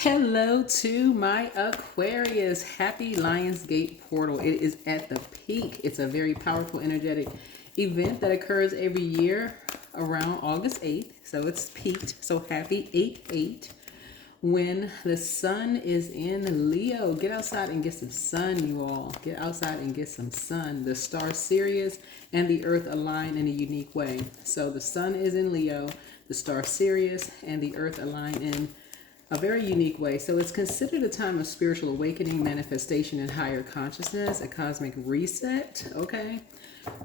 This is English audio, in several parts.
Hello to my Aquarius. Happy Lionsgate portal. It is at the peak. It's a very powerful, energetic event that occurs every year around August 8th. So it's peaked. So happy 8/8 when the sun is in Leo. Get outside and get some sun, you all. Get outside and get some sun. The star Sirius and the earth align in a unique way. So the sun is in Leo, the star Sirius and the earth align in a very unique way. So it's considered a time of spiritual awakening, manifestation, and higher consciousness, a cosmic reset, okay?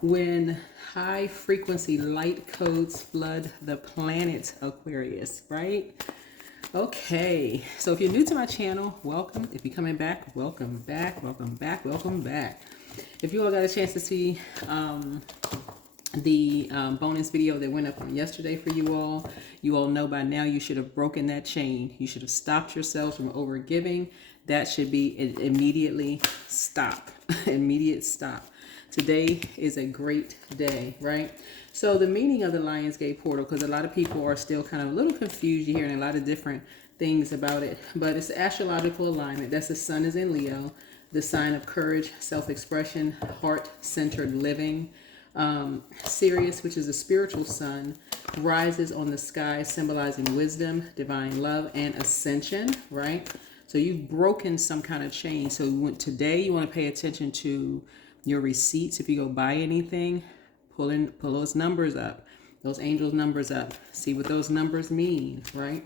When high frequency light codes flood the planet Aquarius, right? Okay, so if you're new to my channel, welcome. If you're coming back, welcome back, welcome back, welcome back. If you all got a chance to see the bonus video that went up on yesterday for you all know by now you should have broken that chain. You should have stopped yourselves from over giving. That should be immediately stop. Immediate stop. Today is a great day, right? So the meaning of the Lionsgate portal, because a lot of people are still kind of a little confused. You're hearing a lot of different things about it, but it's astrological alignment. That's the sun is in Leo, the sign of courage, self-expression, heart-centered living. Sirius, which is a spiritual sun, rises on the sky, symbolizing wisdom, divine love, and ascension, right? So you've broken some kind of chain. So today you want to pay attention to your receipts. If you go buy anything, pull those numbers up, those angels numbers up, see what those numbers mean, right?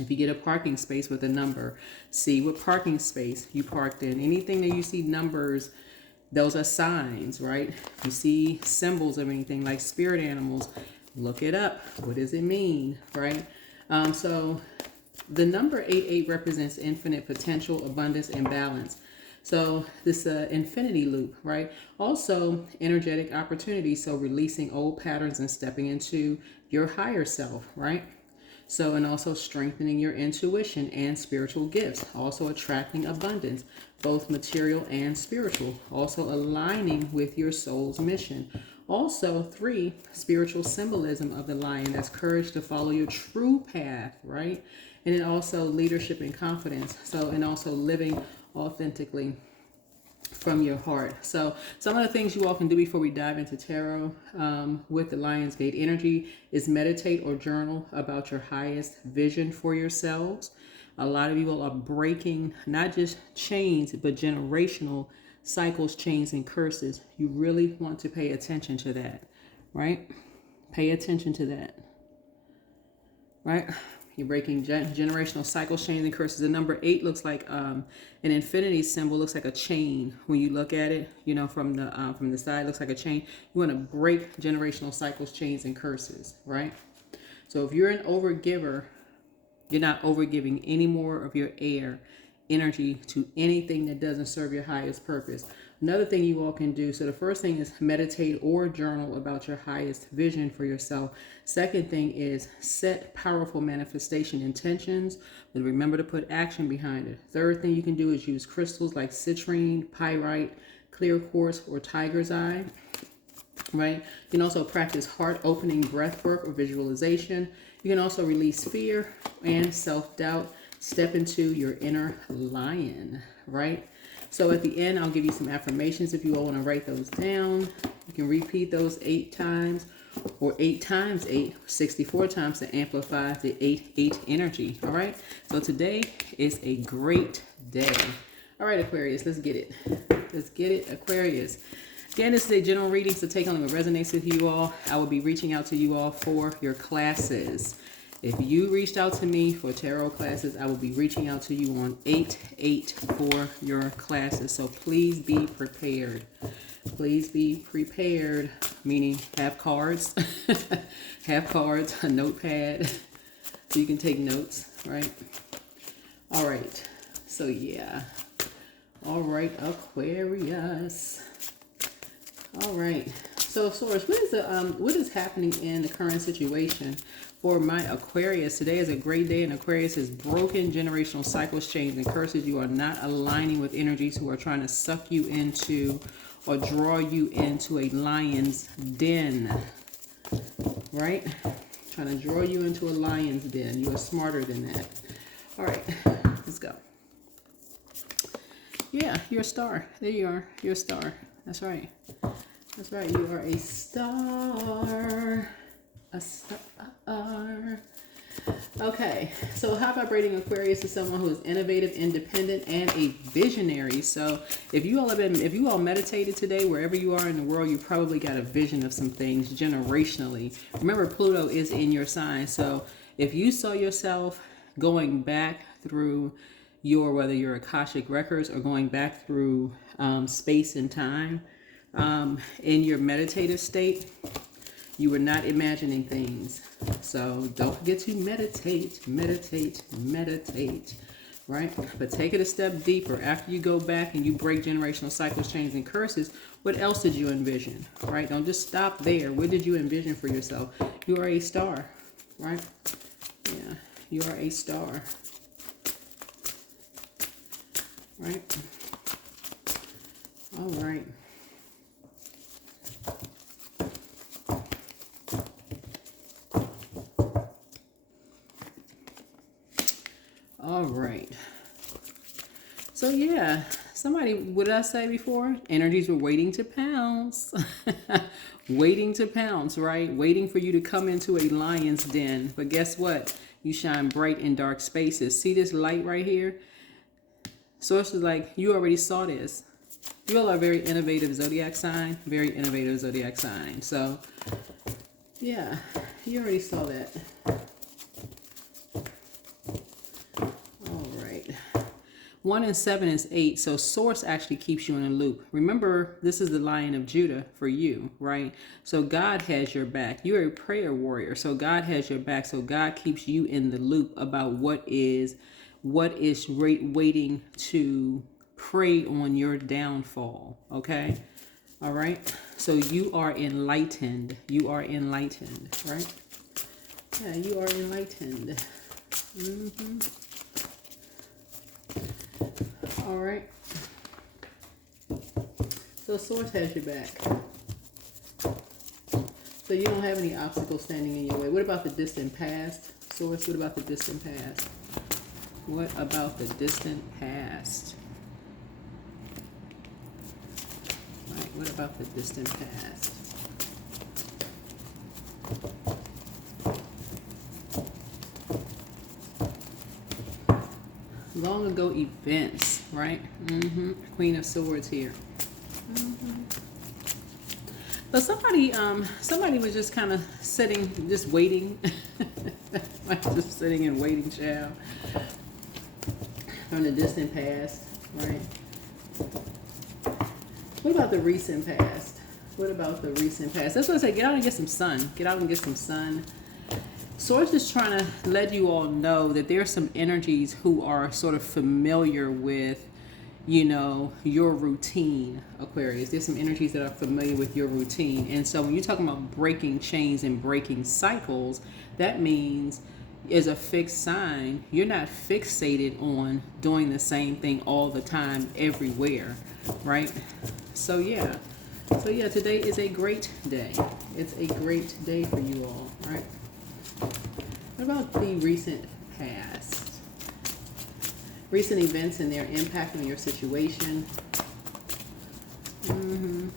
If you get a parking space with a number, see what parking space you parked in. Anything that you see numbers, those are signs, right? If you see symbols of anything like spirit animals, look it up. What does it mean, right? So the number 88 represents infinite potential, abundance, and balance. So this infinity loop, right? Also energetic opportunity. So releasing old patterns and stepping into your higher self, right? So, and also strengthening your intuition and spiritual gifts. Also attracting abundance, both material and spiritual. Also aligning with your soul's mission. Also, 3, spiritual symbolism of the lion. That's courage to follow your true path, right? And then also leadership and confidence. So, and also living authentically from your heart. So some of the things you all can do before we dive into tarot with the Lionsgate energy is meditate or journal about your highest vision for yourselves. A lot of you all are breaking not just chains, but generational cycles, chains, and curses. You really want to pay attention to that, right? Pay attention to that, right? You're breaking generational cycles, chains, and curses. The number 8 looks like an infinity symbol. Looks like a chain when you look at it. You know, from the side, it looks like a chain. You want to break generational cycles, chains, and curses, right? So if you're an overgiver, you're not overgiving any more of your air energy to anything that doesn't serve your highest purpose. Another thing you all can do, so the first thing is meditate or journal about your highest vision for yourself. Second thing is set powerful manifestation intentions, but remember to put action behind it. Third thing you can do is use crystals like citrine, pyrite, clear quartz, or tiger's eye, right? You can also practice heart opening breath work or visualization. You can also release fear and self-doubt. Step into your inner lion, right? So at the end, I'll give you some affirmations if you all want to write those down. You can repeat those 8 times or 8 times 8, 64 times to amplify the 8/8 energy, all right? So today is a great day. All right, Aquarius, let's get it. Let's get it, Aquarius. Again, this is a general reading, so take only what resonates with you all. I will be reaching out to you all for your classes. If you reached out to me for tarot classes, I will be reaching out to you on 8/8 for your classes. So please be prepared. Please be prepared, meaning have cards, have cards, a notepad, so you can take notes, right? All right. So yeah. All right, Aquarius. All right. So, Source, what is happening in the current situation for my Aquarius? Today is a great day, and Aquarius has broken generational cycles, chains, and curses. You are not aligning with energies who are trying to suck you into or draw you into a lion's den, right? Trying to draw you into a lion's den. You are smarter than that. All right, let's go. Yeah, you're a star. There you are. You're a star. That's right. That's right. You are a star. A star. Okay, so high vibrating Aquarius is someone who is innovative, independent, and a visionary. So if you all meditated today, wherever you are in the world, you probably got a vision of some things generationally. Remember, Pluto is in your sign. So if you saw yourself going back through whether your Akashic records or going back through space and time in your meditative state, you were not imagining things. So don't forget to meditate, right? But take it a step deeper. After you go back and you break generational cycles, chains, and curses, what else did you envision, right? Don't just stop there. What did you envision for yourself? You are a star, right? Yeah, you are a star, right? All right. All right. So yeah, what did I say before? Energies were waiting to pounce. Waiting to pounce, right? Waiting for you to come into a lion's den. But guess what? You shine bright in dark spaces. See this light right here? Source is like, you already saw this. You all are a very innovative zodiac sign. Very innovative zodiac sign. So yeah, you already saw that. 1 and 7 is 8, so source actually keeps you in a loop. Remember, this is the Lion of Judah for you, right? So God has your back. You're a prayer warrior, so God has your back. So God keeps you in the loop about what is waiting to prey on your downfall, okay? All right? So you are enlightened. You are enlightened, right? Yeah, you are enlightened. Mm-hmm. All right. So source has your back. So you don't have any obstacles standing in your way. What about the distant past? Source, what about the distant past? What about the distant past? Right, what about the distant past? Long ago events, right? Mm-hmm. Queen of Swords here. Mm-hmm. So somebody was just kind of sitting, just waiting, like just sitting and waiting, child, from the distant past, right? What about the recent past? What about the recent past? That's what I say. Get out and get some sun. Get out and get some sun. Source is trying to let you all know that there are some energies who are sort of familiar with, your routine, Aquarius. There's some energies that are familiar with your routine. And so when you're talking about breaking chains and breaking cycles, that means as a fixed sign, you're not fixated on doing the same thing all the time, everywhere, right? So yeah, today is a great day. It's a great day for you all, right? What about the recent past? Recent events and their impact on your situation. Mm-hmm.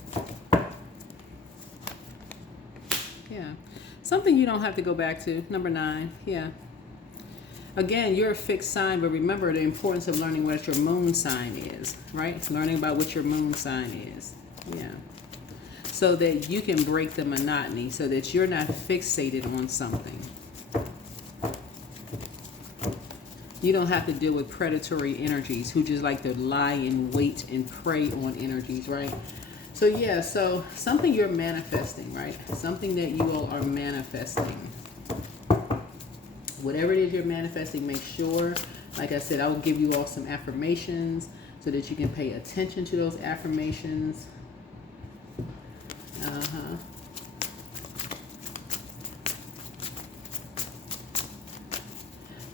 Yeah. Something you don't have to go back to. Number 9. Yeah. Again, you're a fixed sign, but remember the importance of learning what your moon sign is, right? Learning about what your moon sign is. Yeah. So that you can break the monotony, so that you're not fixated on something. You don't have to deal with predatory energies who just like to lie and wait and prey on energies, right? So yeah, so something you're manifesting, right? Something that you all are manifesting. Whatever it is you're manifesting, make sure, like I said, I will give you all some affirmations so that you can pay attention to those affirmations.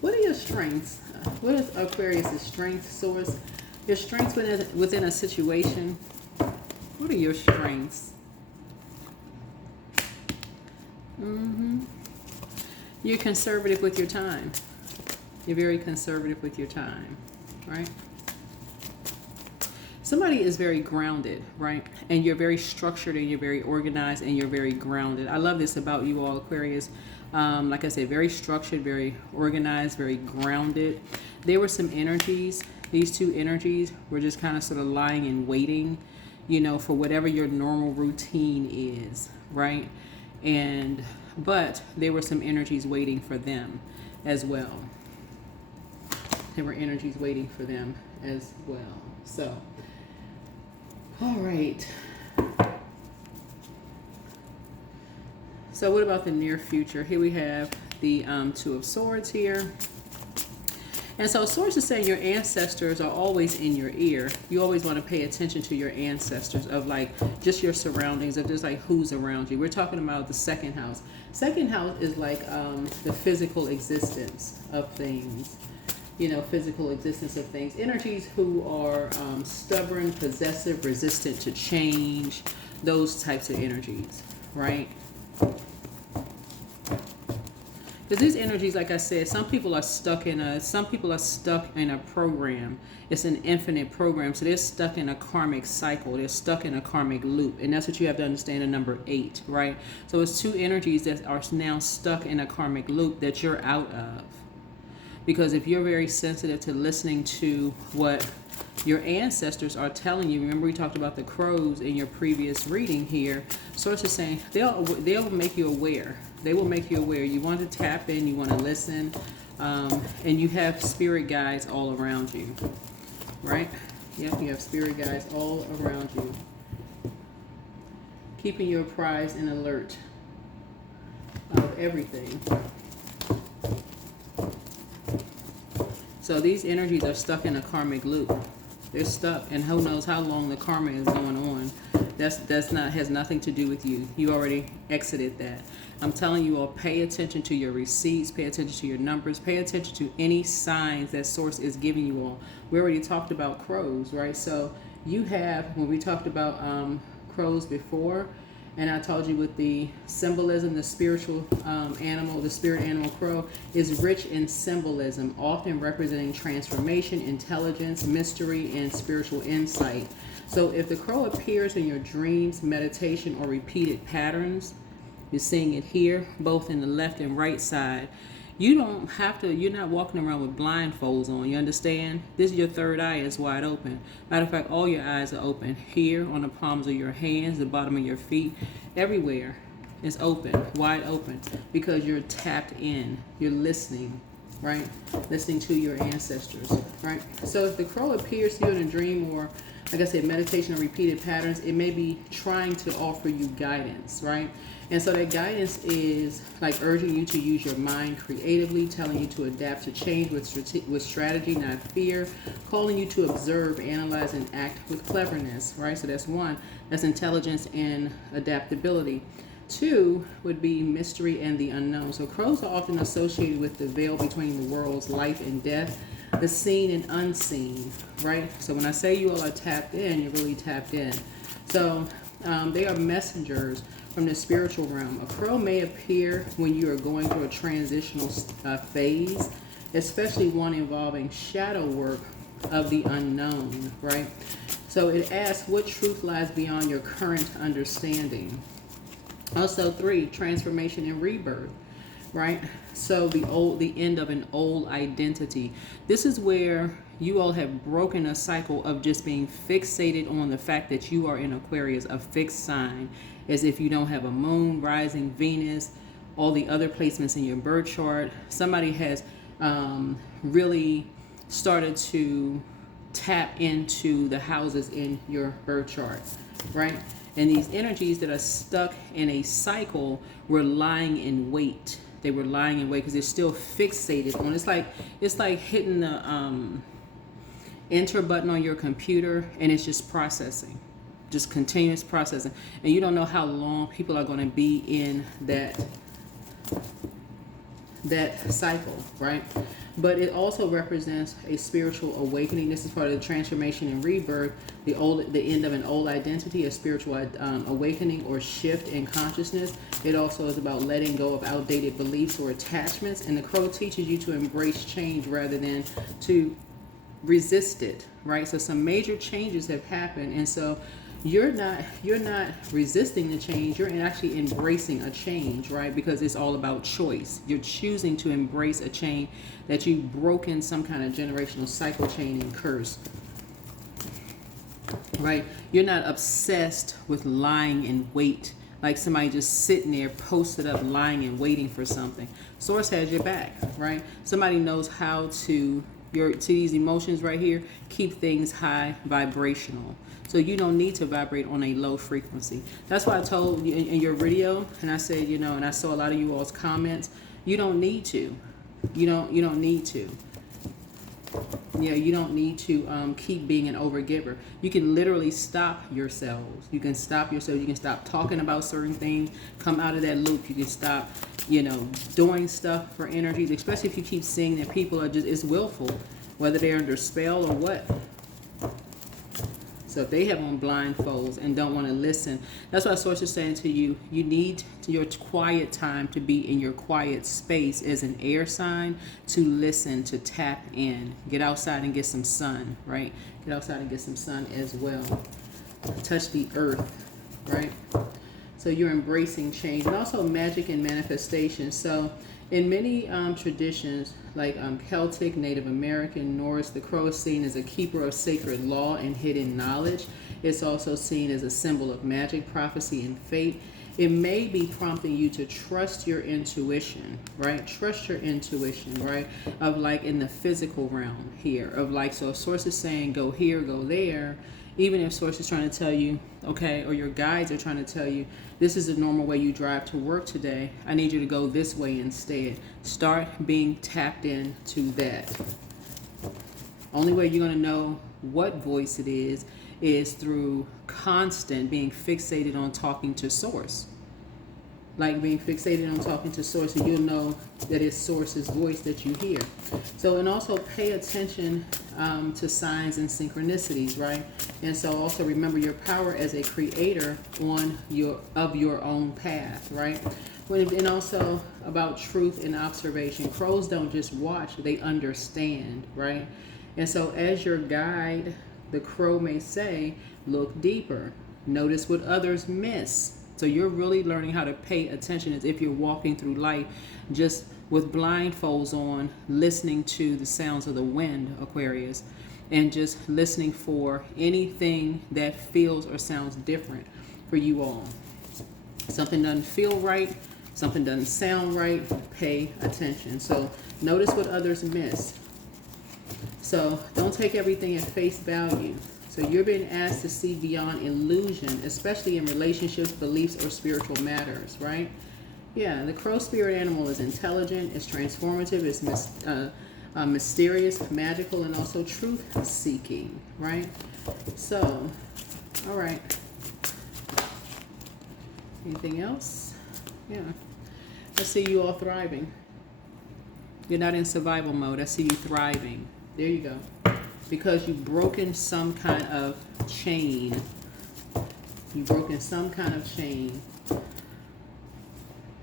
What are your strengths? What is Aquarius' strength, source? Your strengths within a situation. What are your strengths? Mm-hmm. You're conservative with your time. You're very conservative with your time, right? Somebody is very grounded, right? And you're very structured and you're very organized and you're very grounded. I love this about you all, Aquarius. Like I said, very structured, very organized, very grounded. There were some energies. These two energies were just kind of sort of lying and waiting, you know, for whatever your normal routine is, right? But there were some energies waiting for them as well. There were energies waiting for them as well. So, all right. So what about the near future? Here we have the Two of Swords here. And so Swords is saying your ancestors are always in your ear. You always want to pay attention to your ancestors, of like just your surroundings, of just like who's around you. We're talking about the second house. Second house is like the physical existence of things. You know, physical existence of things. Energies who are stubborn, possessive, resistant to change. Those types of energies, right? Because these energies, like I said, some people are stuck in a program. It's an infinite program. So they're stuck in a karmic cycle. They're stuck in a karmic loop. And that's what you have to understand in number 8, right? So it's two energies that are now stuck in a karmic loop that you're out of. Because if you're very sensitive to listening to what your ancestors are telling you, remember we talked about the crows in your previous reading here. Source is saying they'll make you aware. They will make you aware. You want to tap in, you want to listen, and you have spirit guides all around you, right? Yep, you have spirit guides all around you, keeping you apprised and alert of everything. So these energies are stuck in a karmic loop. They're stuck, and who knows how long the karma is going on. Has nothing to do with you. You already exited that. I'm telling you all, pay attention to your receipts, pay attention to your numbers, pay attention to any signs that Source is giving you all. We already talked about crows, right? So you have, when we talked about crows before, and I told you with the symbolism, the spiritual animal, the spirit animal crow is rich in symbolism, often representing transformation, intelligence, mystery, and spiritual insight. So if the crow appears in your dreams, meditation, or repeated patterns, you're seeing it here, both in the left and right side. You don't have to, you're not walking around with blindfolds on, you understand? This is your third eye is wide open. Matter of fact, all your eyes are open. Here, on the palms of your hands, the bottom of your feet, everywhere is open, wide open, because you're tapped in, you're listening, right? Listening to your ancestors, right? So if the crow appears to you in a dream, or like I said, meditation or repeated patterns, it may be trying to offer you guidance, right? And so that guidance is like urging you to use your mind creatively, telling you to adapt to change with strategy, not fear, calling you to observe, analyze, and act with cleverness, right? So that's one. That's intelligence and adaptability. 2 would be mystery and the unknown. So crows are often associated with the veil between the worlds, life and death, the seen and unseen, right? So when I say you all are tapped in, you're really tapped in. So they are messengers from the spiritual realm. A crow may appear when you are going through a transitional phase, especially one involving shadow work of the unknown, right? So it asks what truth lies beyond your current understanding. Also 3, transformation and rebirth, right? So the end of an old identity. This is where you all have broken a cycle of just being fixated on the fact that you are in Aquarius, a fixed sign, as if you don't have a moon, rising, Venus, all the other placements in your birth chart. Somebody has really started to tap into the houses in your birth chart, right? And these energies that are stuck in a cycle were lying in wait. They were lying in wait because they're still fixated on. It's like hitting the enter button on your computer, and it's just processing, just continuous processing, and you don't know how long people are going to be in that that cycle, right? But it also represents a spiritual awakening. This is part of the transformation and rebirth, the end of an old identity, a spiritual awakening or shift in consciousness. It also is about letting go of outdated beliefs or attachments. And the crow teaches you to embrace change rather than to resist it, right? So some major changes have happened, and so you're not resisting the change, you're actually embracing a change, right? Because it's all about choice. You're choosing to embrace a change that you've broken some kind of generational cycle chain and curse, right? You're not obsessed with lying in wait, like somebody just sitting there posted up lying and waiting for something. Source has your back, right? Somebody knows how to these emotions right here, keep things high vibrational. So you don't need to vibrate on a low frequency. That's why I told you in your video, and I said, and I saw a lot of you all's comments, you don't need to. You don't need to. Yeah, you don't need to keep being an overgiver. You can literally stop yourselves. You can stop yourself. You can stop talking about certain things. Come out of that loop. You can stop, doing stuff for energy, especially if you keep seeing that people are it's willful, whether they're under spell or what. So if they have on blindfolds and don't want to listen, that's why Source is saying to you, you need your quiet time to be in your quiet space as an air sign to listen, to tap in. Get outside and get some sun, right? Get outside and get some sun as well. Touch the earth, right? So you're embracing change, and also magic and manifestation. So in many traditions, like Celtic, Native American, Norse, the crow is seen as a keeper of sacred law and hidden knowledge. It's also seen as a symbol of magic, prophecy, and fate. It may be prompting you to trust your intuition, right? Trust your intuition, right? Of like in the physical realm here, of like, so if Source is saying go here, go there, even if Source is trying to tell you, okay, or your guides are trying to tell you, this is the normal way you drive to work today, I need you to go this way instead. Start being tapped into that. Only way you're going to know what voice it is through constant being fixated on talking to Source. Like being fixated on talking to Source, and you'll know that it's Source's voice that you hear. So, and also pay attention to signs and synchronicities, right? And so also remember your power as a creator of your own path, right? And also about truth and observation. Crows don't just watch, they understand, right? And so as your guide, the crow may say, look deeper, notice what others miss. So you're really learning how to pay attention as if you're walking through life just with blindfolds on, listening to the sounds of the wind, Aquarius, and just listening for anything that feels or sounds different for you all. Something doesn't feel right, something doesn't sound right, pay attention. So notice what others miss. So don't take everything at face value. So you're being asked to see beyond illusion, especially in relationships, beliefs, or spiritual matters, right? Yeah, the crow spirit animal is intelligent, it's transformative, it's mysterious, magical, and also truth-seeking, right? So, all right. Anything else? Yeah. I see you all thriving. You're not in survival mode. I see you thriving. There you go. Because you've broken some kind of chain. You've broken some kind of chain.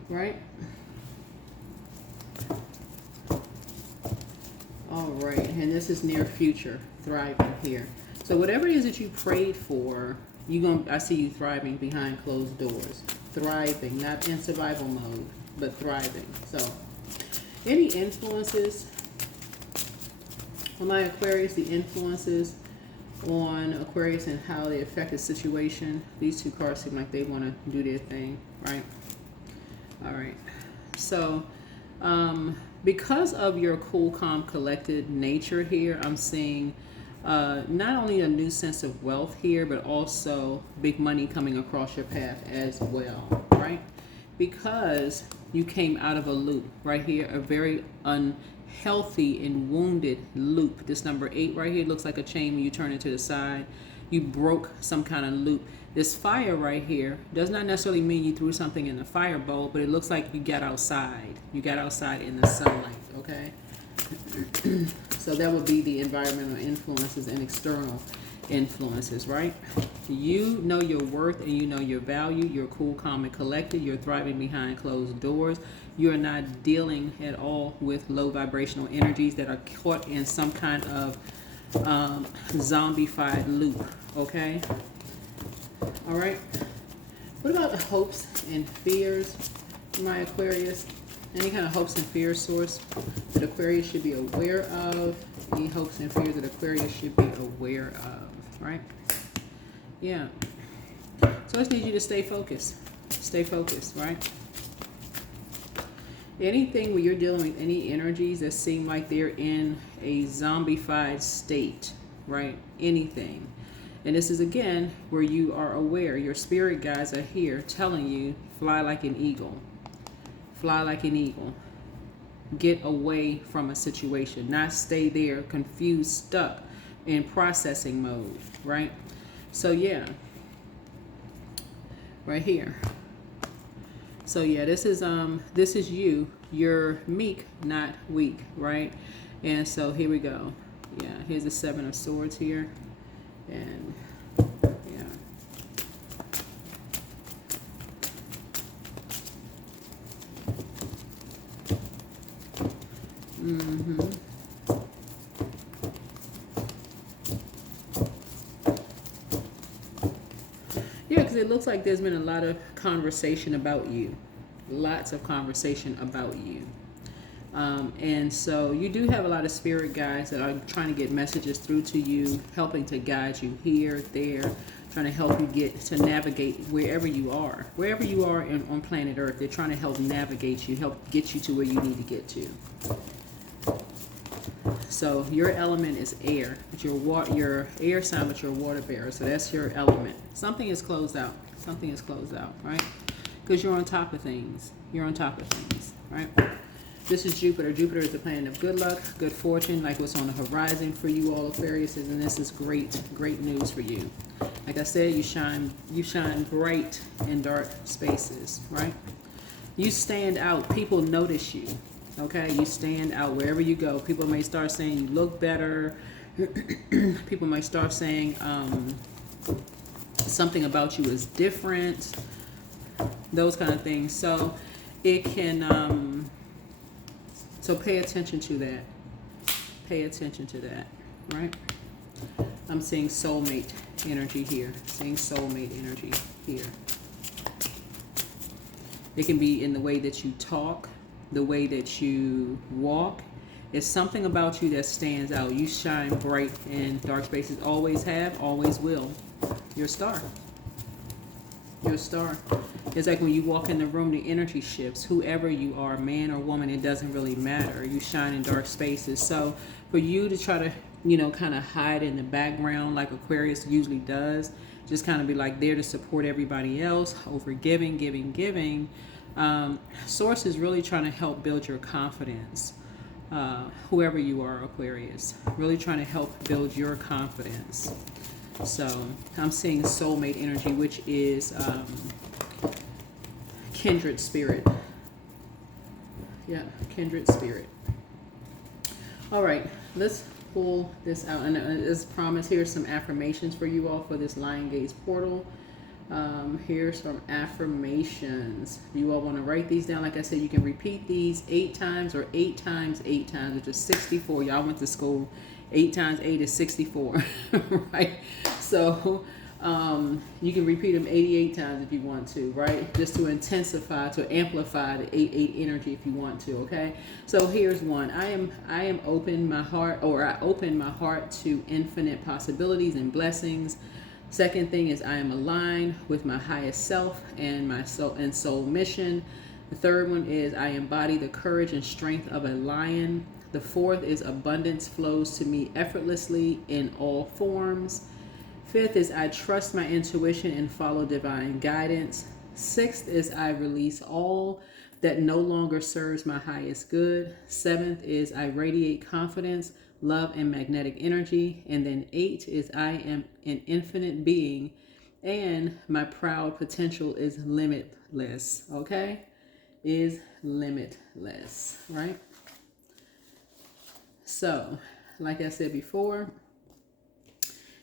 Right? All right. And this is near future. Thriving here. So whatever it is that you prayed for, I see you thriving behind closed doors. Thriving. Not in survival mode, but thriving. So any influences on my Aquarius, the influences on Aquarius and how they affect the situation. These two cards seem like they want to do their thing, right? All right. So, because of your cool, calm, collected nature here, I'm seeing not only a new sense of wealth here, but also big money coming across your path as well, right? Because you came out of a loop right here, a very unhealthy and wounded loop. This number 8 right here looks like a chain when you turn it to the side. You broke some kind of loop. This fire right here does not necessarily mean you threw something in the fire bowl, but it looks like you got outside. You got outside in the sunlight, okay? So that would be the environmental influences and external influences, right? You know your worth and you know your value. You're cool, calm, and collected. You're thriving behind closed doors. You're not dealing at all with low vibrational energies that are caught in some kind of zombified loop, okay? All right. What about hopes and fears, my Aquarius? Any kind of hopes and fears source that Aquarius should be aware of? Any hopes and fears that Aquarius should be aware of, right? Yeah. So I just need you to stay focused. Stay focused, right? Anything where you're dealing with any energies that seem like they're in a zombified state, right? Anything. And this is, again, where you are aware. Your spirit guides are here telling you, fly like an eagle. Fly like an eagle. Get away from a situation. Not stay there confused, stuck in processing mode, right? So, yeah. Right here. So, yeah, this is you. You're meek, not weak, right? And so here we go. Yeah, here's the Seven of Swords here. And yeah. Yeah, because it looks like there's been a lot of conversation about you. Lots of conversation about you. And so you do have a lot of spirit guides that are trying to get messages through to you, helping to guide you here, there, trying to help you get to navigate wherever you are. Wherever you are on planet Earth, they're trying to help navigate you, help get you to where you need to get to. So your element is air, but your air sign, but your water bearer. So that's your element. Something is closed out. Something is closed out, right? Because you're on top of things. You're on top of things, right? This is Jupiter. Jupiter is the planet of good luck, good fortune, like what's on the horizon for you all Aquarius, and this is great, great news for you. Like I said, you shine bright in dark spaces, right? You stand out. People notice you. Okay, you stand out wherever you go. People may start saying you look better. People might start saying something about you is different. Those kind of things. So it can. So pay attention to that. Pay attention to that, right? I'm seeing soulmate energy here. Seeing soulmate energy here. It can be in the way that you talk, the way that you walk. It's something about you that stands out. You shine bright in dark spaces. Always have, always will. You're a star. You're a star. It's like when you walk in the room, the energy shifts. Whoever you are, man or woman, it doesn't really matter. You shine in dark spaces. So for you to try to, kind of hide in the background like Aquarius usually does, just kind of be like there to support everybody else, over giving. Source is really trying to help build your confidence. Whoever you are, Aquarius, really trying to help build your confidence. So I'm seeing soulmate energy, which is kindred spirit. Yeah, kindred spirit. All right, let's pull this out. And as promised, here's some affirmations for you all for this Lion Gates portal. Here's some affirmations. You all want to write these down. Like I said, you can repeat these 8 times or 8 times 8 times, which is 64. Y'all went to school. 8 times 8 is 64, right? So you can repeat them 88 times if you want to, right? Just to intensify, to amplify the 8-8 energy if you want to, okay? So here's one. I open my heart, or I open my heart to infinite possibilities and blessings. Second thing is I am aligned with my highest self and my soul mission. The third one is I embody the courage and strength of a lion. The fourth is abundance flows to me effortlessly in all forms. Fifth is I trust my intuition and follow divine guidance. Sixth is I release all that no longer serves my highest good. Seventh is I radiate confidence, love and magnetic energy. And then 8 is I am an infinite being and my proud potential is limitless. Okay? Is limitless, right? So, like I said before,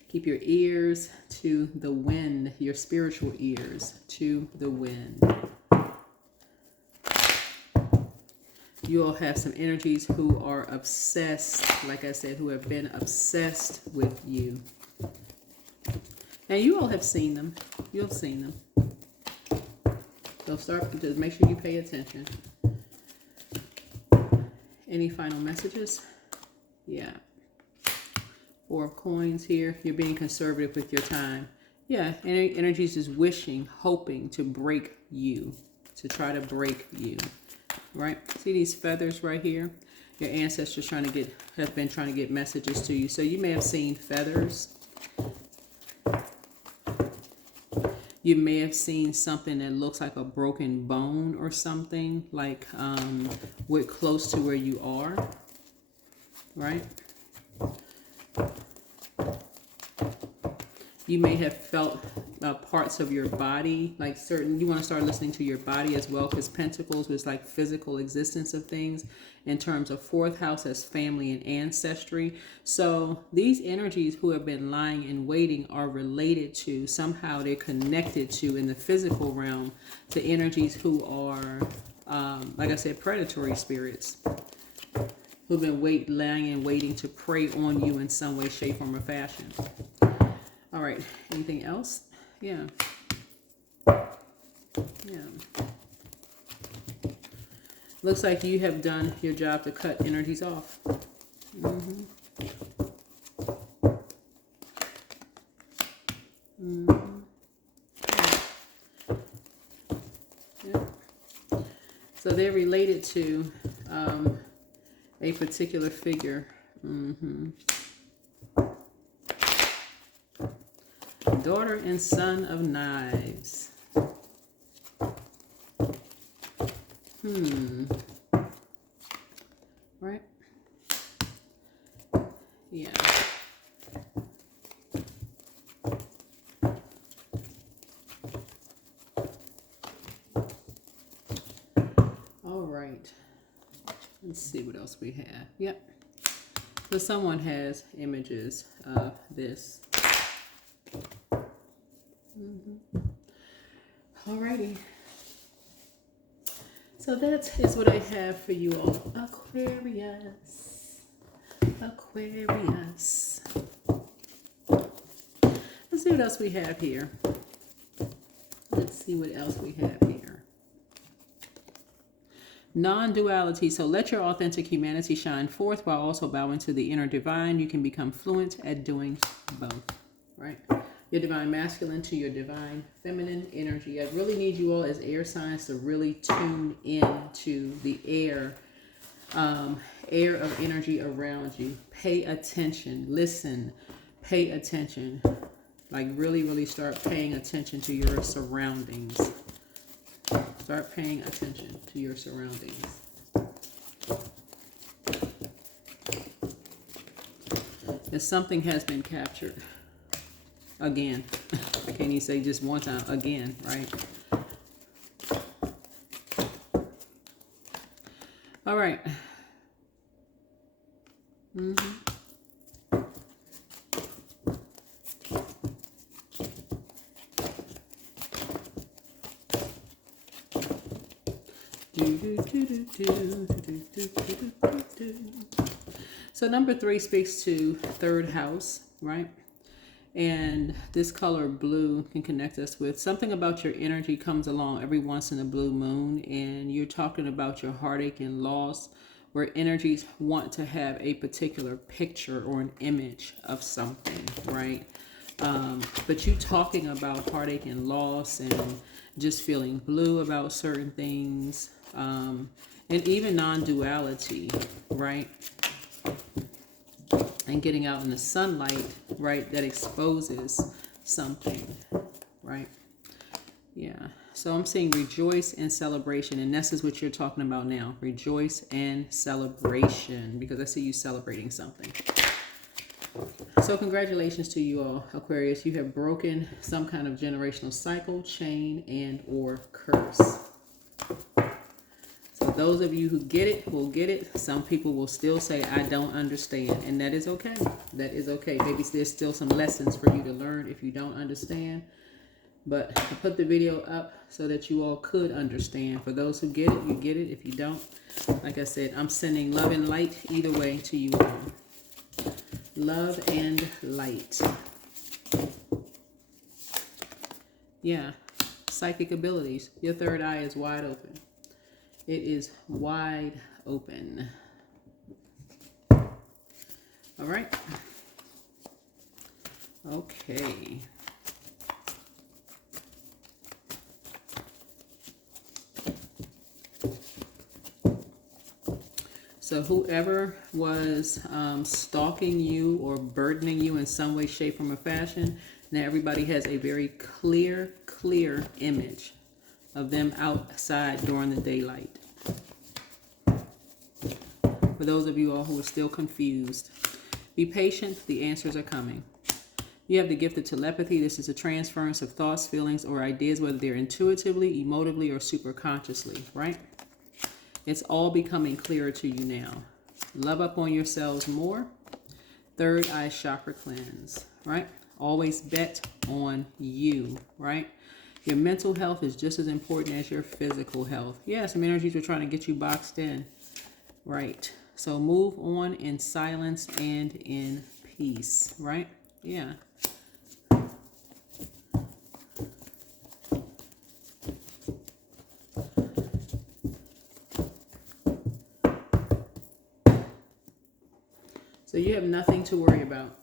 keep your ears to the wind, your spiritual ears to the wind. You all have some energies who are obsessed, like I said, who have been obsessed with you. And you all have seen them. You've seen them. So just make sure you pay attention. Any final messages? Yeah. 4 of coins here. You're being conservative with your time. Yeah, energies is wishing, hoping to break you, to try to break you. Right? See these feathers right here? Your ancestors have been trying to get messages to you. So you may have seen feathers. You may have seen something that looks like a broken bone or something, like with close to where you are. Right? You may have felt parts of your body, like you want to start listening to your body as well, because Pentacles was like physical existence of things in terms of 4th house as family and ancestry. So these energies who have been lying in waiting are related to, somehow they're connected to, in the physical realm, to energies who are, like I said, predatory spirits who've been lying in waiting to prey on you in some way, shape, form, or fashion. All right, anything else? Yeah. Looks like you have done your job to cut energies off. Yeah. So they're related to a particular figure. Daughter and Son of Knives. Right? Yeah. All right. Let's see what else we have. Yep. So someone has images of this. Alrighty. So that is what I have for you all. Aquarius. Aquarius. Let's see what else we have here. Let's see what else we have here. Non-duality. So let your authentic humanity shine forth while also bowing to the inner divine. You can become fluent at doing both. Right? Your divine masculine to your divine feminine energy. I really need you all as air signs to really tune in to the air of energy around you. Pay attention. Listen. Pay attention. Like really, really start paying attention to your surroundings. Start paying attention to your surroundings. If something has been captured. Again. I can't even say just one time. Again, right? All right. So number 3 speaks to 3rd house, right? And this color blue can connect us with something about your energy comes along every once in a blue moon, and you're talking about your heartache and loss, where energies want to have a particular picture or an image of something, right? But you talking about heartache and loss and just feeling blue about certain things, and even non-duality, right? And getting out in the sunlight, right, that exposes something, right? Yeah. So I'm saying rejoice and celebration. And this is what you're talking about now. Rejoice and celebration. Because I see you celebrating something. So congratulations to you all, Aquarius. You have broken some kind of generational cycle, chain, and or curse. So those of you who get it will get it. Some people will still say, I don't understand. And that is okay. That is okay. Maybe there's still some lessons for you to learn if you don't understand. But I put the video up so that you all could understand. For those who get it, you get it. If you don't, like I said, I'm sending love and light either way to you all. Love and light. Yeah. Psychic abilities. Your third eye is wide open. It is wide open. All right. Okay. So whoever was stalking you or burdening you in some way, shape, form, or fashion, now everybody has a very clear image of them outside during the daylight. For those of you all who are still confused, be patient. The answers are coming. You have the gift of telepathy. This is a transference of thoughts, feelings, or ideas, whether they're intuitively, emotively, or superconsciously, right? It's all becoming clearer to you now. Love up on yourselves more. Third eye chakra cleanse, right? Always bet on you, right? Your mental health is just as important as your physical health. Yeah, some energies are trying to get you boxed in, right? So move on in silence and in peace, right? Yeah. So you have nothing to worry about.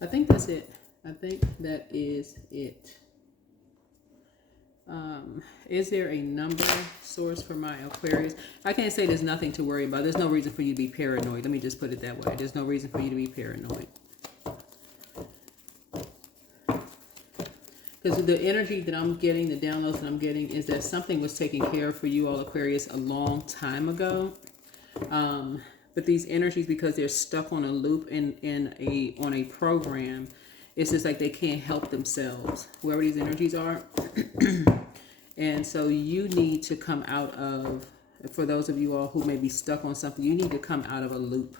I think that's it. I think that is it. Is there a number source for my Aquarius? I can't say there's nothing to worry about. There's no reason for you to be paranoid. Let me just put it that way. There's no reason for you to be paranoid. Because the energy that I'm getting, the downloads that I'm getting, is that something was taken care of for you all, Aquarius, a long time ago. But these energies, because they're stuck on a loop on a program, it's just like they can't help themselves, whoever these energies are. And so you need to come out of, for those of you all who may be stuck on something, you need to come out of a loop,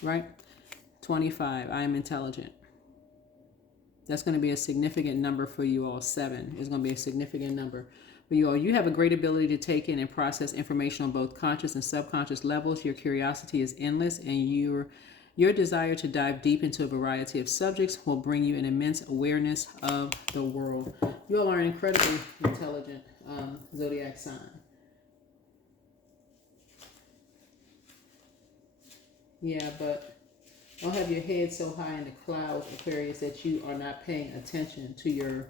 right? 25, I am intelligent. That's going to be a significant number for you all. 7 is going to be a significant number for you all. You have a great ability to take in and process information on both conscious and subconscious levels. Your curiosity is endless, and your desire to dive deep into a variety of subjects will bring you an immense awareness of the world. You all are an incredibly intelligent zodiac sign. Yeah, but don't have your head so high in the clouds, Aquarius, that you are not paying attention to your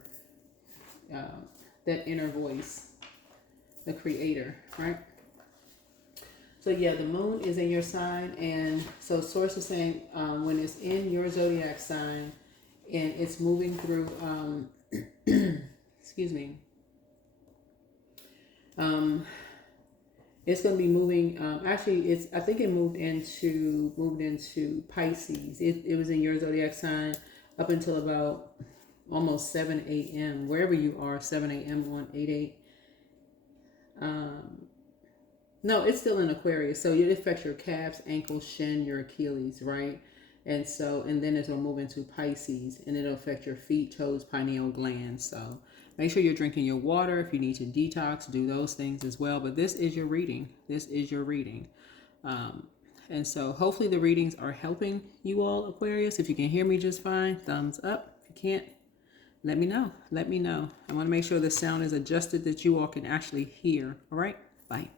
that inner voice, the creator, right? So yeah, the moon is in your sign, and so source is saying when it's in your zodiac sign and it's moving through excuse me, it's going to be moving. Actually, I think it moved into Pisces. It was in your zodiac sign up until about almost 7 a.m. Wherever you are, 7 a.m. on 8/8. No, it's still in Aquarius. So it affects your calves, ankles, shin, your Achilles, right? And then it'll move into Pisces, and it'll affect your feet, toes, pineal gland. So make sure you're drinking your water. If you need to detox, do those things as well. But this is your reading. This is your reading. And so hopefully the readings are helping you all, Aquarius. If you can hear me just fine, thumbs up. If you can't, let me know. Let me know. I want to make sure the sound is adjusted that you all can actually hear. All right? Bye.